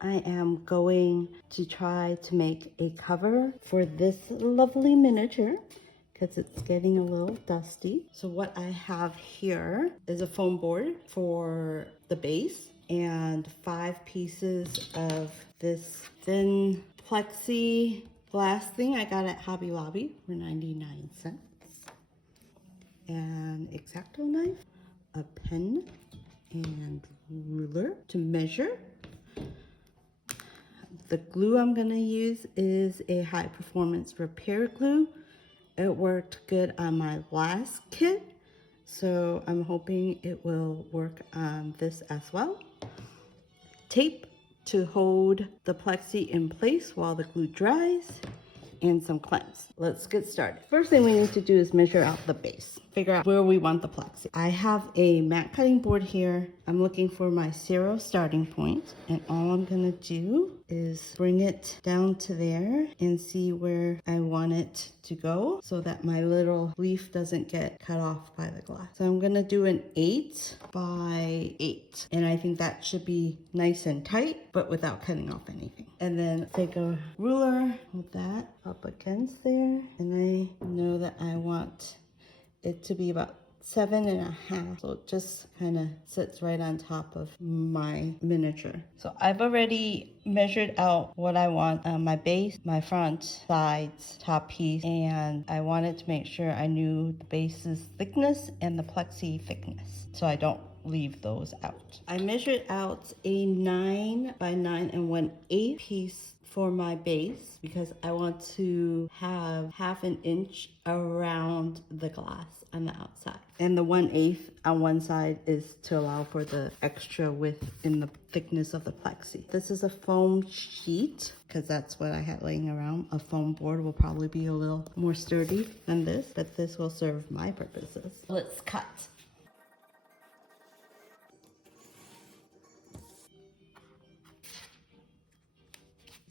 I am going to try to make a cover for this lovely miniature because it's getting a little dusty. So what I have here is a foam board for the base and 5 pieces of this thin plexiglass thing I got at Hobby Lobby for 99 cents. An X-Acto knife, a pen, and ruler to measure. The glue I'm going to use is a high performance repair glue. It worked good on my last kit, so I'm hoping it will work on this as well. Tape to hold the plexi in place while the glue dries, and some cleanse. Let's get started. First thing we need to do is measure out the base. Figure out where we want the plexi. I have a mat cutting board here. I'm looking for my 0 starting point, and all I'm gonna do is bring it down to there and see where I want it to go so that my little leaf doesn't get cut off by the glass. So I'm gonna do an 8 by 8, and I think that should be nice and tight, but without cutting off anything. And then take a ruler with that up against there, and I know that I want it to be about 7.5, so it just kind of sits right on top of my miniature. So I've already measured out what I want on my base, my front, sides, top piece, and I wanted to make sure I knew the base's thickness and the plexi thickness, so I don't leave those out. I measured out a 9 by 9 and 1/8 piece for my base because I want to have 1/2 inch around the glass on the outside. And the 1/8 on one side is to allow for the extra width in the thickness of the plexi. This is a foam sheet because that's what I had laying around. A foam board will probably be a little more sturdy than this, but this will serve my purposes. Let's cut.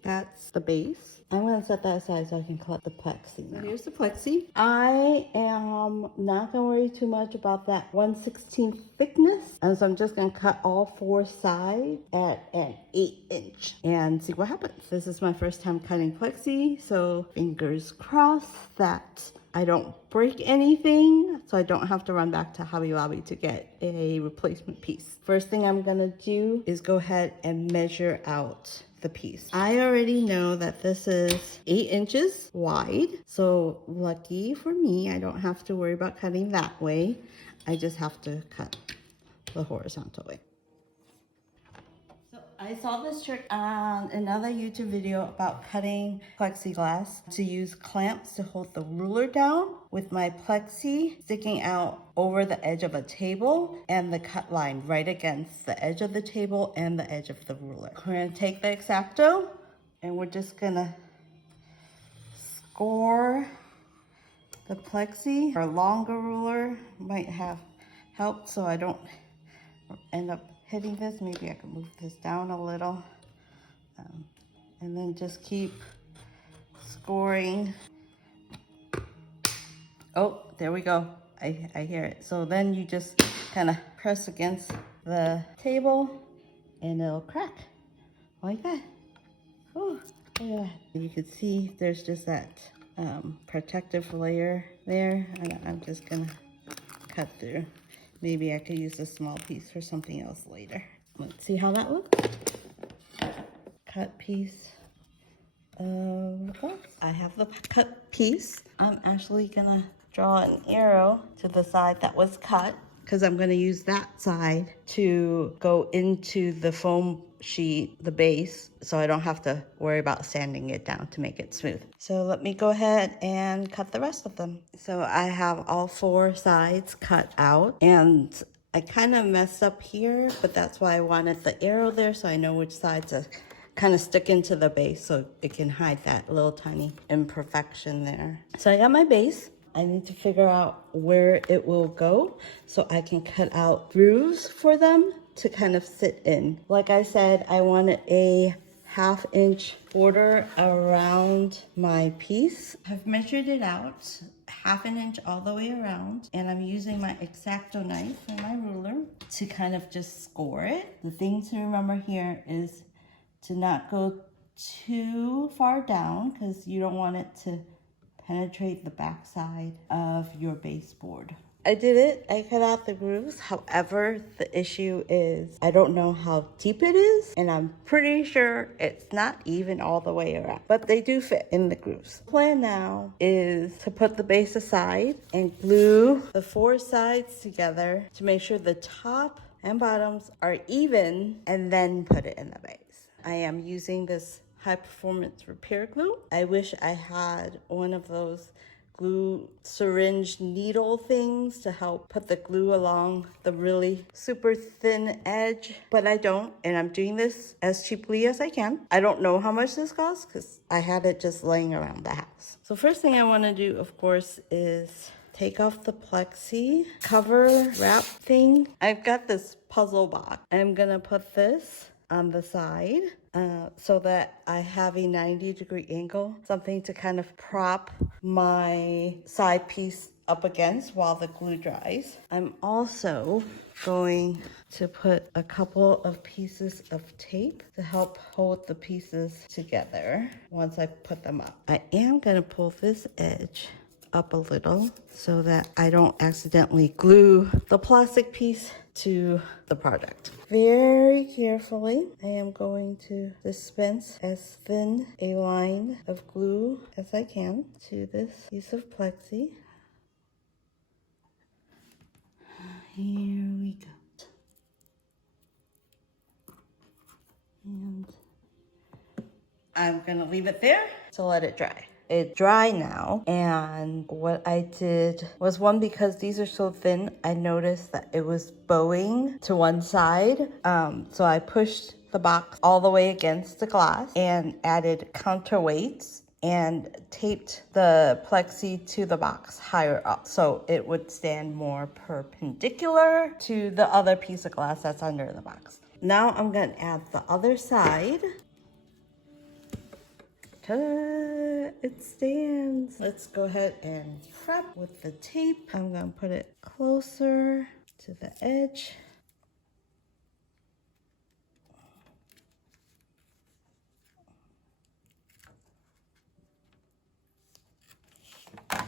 That's the base. I'm going to set that aside so I can cut the plexi now. So here's the plexi. I am not going to worry too much about that 1/16 thickness. And so I'm just going to cut all 4 sides at an 8 inch and see what happens. This is my first time cutting plexi, so fingers crossed that I don't break anything, so I don't have to run back to Hobby Lobby to get a replacement piece. First thing I'm going to do is go ahead and measure out the piece. I already know that this is 8 inches wide, so lucky for me, I don't have to worry about cutting that way. I just have to cut the horizontal way. So I saw this trick on another YouTube video about cutting plexiglass to use clamps to hold the ruler down with my plexi sticking out over the edge of a table and the cut line right against the edge of the table and the edge of the ruler. We're gonna take the X-Acto and we're just gonna score the plexi. Our longer ruler might have helped so I don't end up hitting this. Maybe I can move this down a little. And then just keep scoring. Oh, there we go. I hear it. So then you just kind of press against the table and it'll crack like that. Oh, look at that. You can see there's just that protective layer there. And I'm just gonna cut through. Maybe I could use a small piece for something else later. Let's see how that looks. Cut piece of glass. I have the cut piece. I'm actually gonna draw an arrow to the side that was cut because I'm gonna use that side to go into the foam sheet, the base, so I don't have to worry about sanding it down to make it smooth. So let me go ahead and cut the rest of them. So I have all 4 sides cut out, and I kind of messed up here, but that's why I wanted the arrow there so I know which side to kind of stick into the base so it can hide that little tiny imperfection there. So I got my base. I need to figure out where it will go so I can cut out grooves for them to kind of sit in. Like I said, I wanted a 1/2 inch border around my piece. I've measured it out 1/2 inch all the way around, and I'm using my X-Acto knife and my ruler to kind of just score it. The thing to remember here is to not go too far down because you don't want it to penetrate the backside of your baseboard. I did it. I cut out the grooves. However, the issue is I don't know how deep it is, and I'm pretty sure it's not even all the way around, but they do fit in the grooves. The plan now is to put the base aside and glue the four sides together to make sure the top and bottoms are even, and then put it in the base. I am using this high performance repair glue. I wish I had one of those glue syringe needle things to help put the glue along the really super thin edge, but I don't, and I'm doing this as cheaply as I can. I don't know how much this costs because I had it just laying around the house. So first thing I want to do, of course, is take off the plexi cover wrap thing. I've got this puzzle box. I'm gonna put this on the side so that I have a 90-degree angle, something to kind of prop my side piece up against while the glue dries. I'm also going to put a couple of pieces of tape to help hold the pieces together once I put them up. I am gonna pull this edge up a little so that I don't accidentally glue the plastic piece to the product. Very carefully, I am going to dispense as thin a line of glue as I can to this piece of plexi. Here we go. And I'm gonna leave it there to let it dry. It's dry now, and what I did was, one, because these are so thin, I noticed that it was bowing to one side, so I pushed the box all the way against the glass and added counterweights and taped the plexi to the box higher up so it would stand more perpendicular to the other piece of glass that's under the box. Now I'm going to add the other side. Ta-da! It stands. Let's go ahead and prep with the tape. I'm going to put it closer to the edge.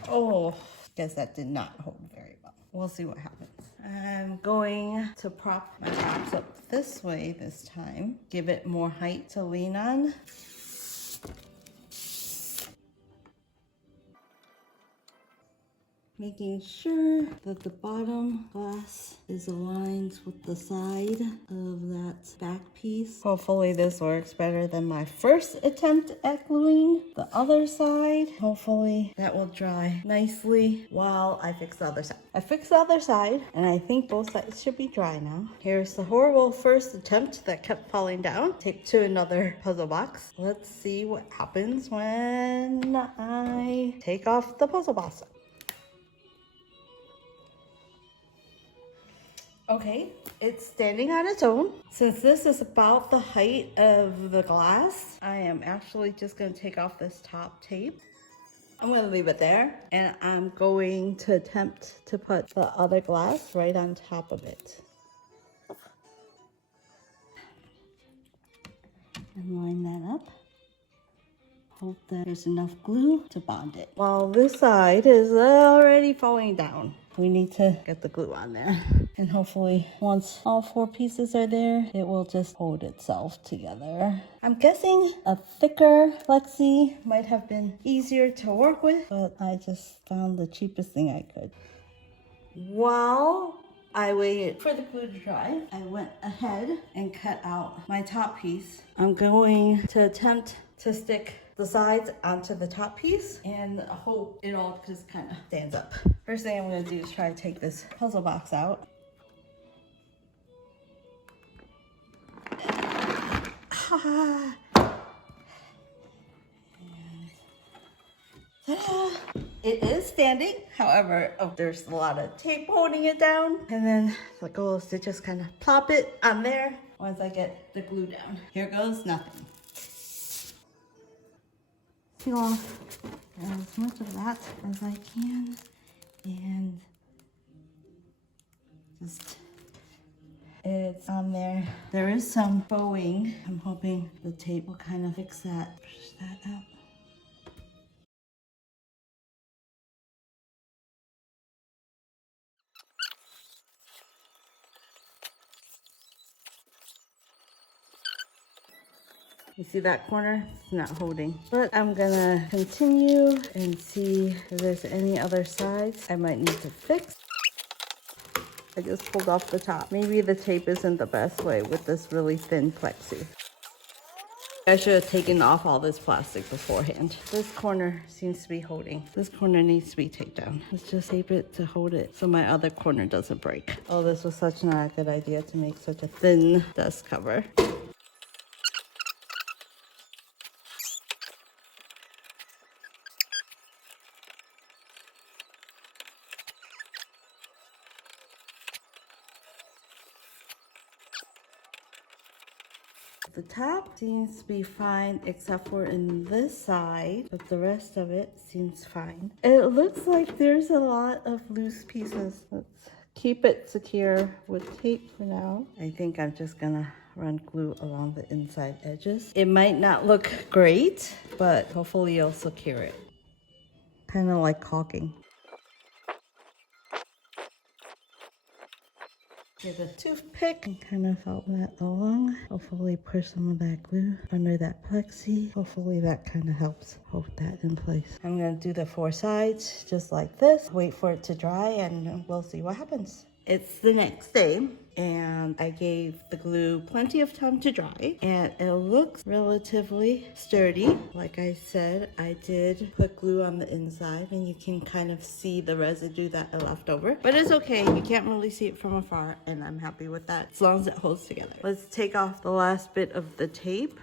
Oh, guess that did not hold very well. We'll see what happens. I'm going to prop my box up this way this time. Give it more height to lean on. Making sure that the bottom glass is aligned with the side of that back piece. Hopefully this works better than my first attempt at gluing the other side. Hopefully that will dry nicely while I fix the other side. I fixed the other side and I think both sides should be dry now. Here's the horrible first attempt that kept falling down. Taped to another puzzle box. Let's see what happens when I take off the puzzle box. Okay, it's standing on its own. Since this is about the height of the glass, I am actually just gonna take off this top tape. I'm gonna leave it there, and I'm going to attempt to put the other glass right on top of it. And line that up. Hope that there's enough glue to bond it. While this side is already falling down, we need to get the glue on there. And hopefully once all four pieces are there, it will just hold itself together. I'm guessing a thicker plexi might have been easier to work with, but I just found the cheapest thing I could. While I waited for the glue to dry, I went ahead and cut out my top piece. I'm going to attempt to stick the sides onto the top piece and hope it all just kind of stands up. First thing I'm going to do is try to take this puzzle box out. It is standing, however, there's a lot of tape holding it down. And then the goal is to just kind of plop it on there once I get the glue down. Here goes nothing. Peel off as much of that as I can and just It's on there. There is some bowing. I'm hoping the tape will kind of fix that. Push that out. You see that corner? It's not holding. But I'm gonna continue and see if there's any other sides I might need to fix. I just pulled off the top. Maybe the tape isn't the best way with this really thin plexi. I should have taken off all this plastic beforehand. This corner seems to be holding. This corner needs to be taped down. Let's just tape it to hold it so my other corner doesn't break. Oh, this was such not a good idea to make such a thin dust cover. The top seems to be fine except for in this side, but the rest of it seems fine. It looks like there's a lot of loose pieces. Let's keep it secure with tape for now. I think I'm just gonna run glue along the inside edges. It might not look great, but hopefully it'll secure it. Kind of like caulking. Get a toothpick and kind of felt that along. Hopefully push some of that glue under that plexi. Hopefully that kind of helps hold that in place. I'm gonna do the 4 sides just like this. Wait for it to dry and we'll see what happens. It's the next day and I gave the glue plenty of time to dry and it looks relatively sturdy. Like I said, I did put glue on the inside and you can kind of see the residue that I left over, but it's okay. You can't really see it from afar and I'm happy with that as long as it holds together. Let's take off the last bit of the tape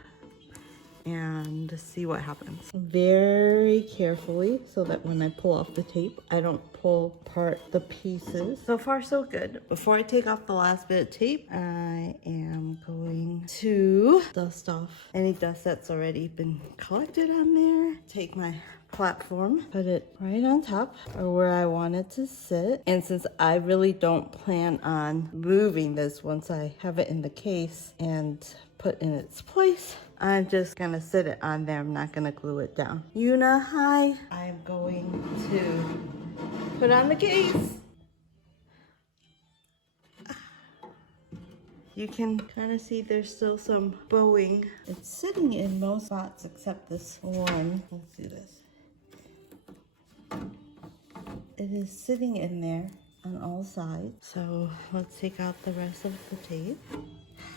and see what happens. Very carefully so that when I pull off the tape, I don't pull apart the pieces. So far so good. Before I take off the last bit of tape, I am going to dust off any dust that's already been collected on there. Take my platform, put it right on top or where I want it to sit. And since I really don't plan on moving this once I have it in the case and put in its place, I'm just gonna sit it on there. I'm not gonna glue it down. Yuna, hi. I'm going to put on the case. You can kind of see there's still some bowing. It's sitting in most spots except this one. Let's do this. It is sitting in there on all sides. So let's take out the rest of the tape.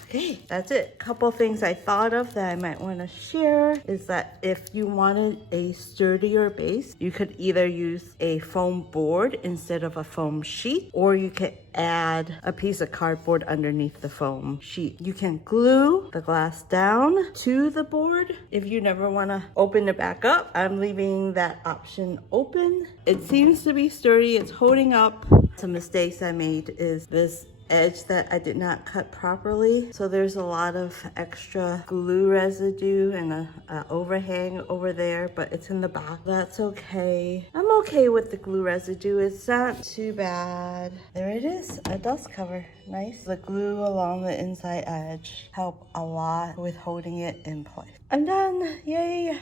Okay, that's it. Couple things I thought of that I might want to share is that if you wanted a sturdier base, you could either use a foam board instead of a foam sheet, or you could add a piece of cardboard underneath the foam sheet. You can glue the glass down to the board if you never want to open it back up. I'm leaving that option open. It seems to be sturdy. It's holding up. Some mistakes I made is this edge that I did not cut properly, so there's a lot of extra glue residue and a overhang over there, but it's in the back. That's okay. I'm okay with the glue residue. It's not too bad. There it is, a dust cover. Nice. The glue along the inside edge help a lot with holding it in place. I'm done. Yay.